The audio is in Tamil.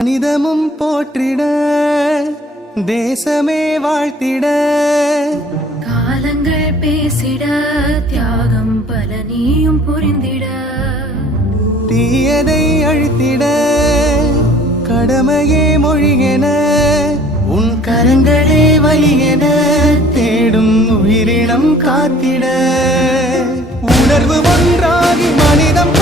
மனிதமும் போற்றிட தேசமே வாழ்த்திட காலங்கள் பேசிட தியாகம் பல நீயும் புரிந்திட தீயதை அழித்திட கடமையே மொழியென உன் கரங்களே வலியென தேடும் உயிரினம் காத்திட உணர்வு ஒன்றாகி மனிதம்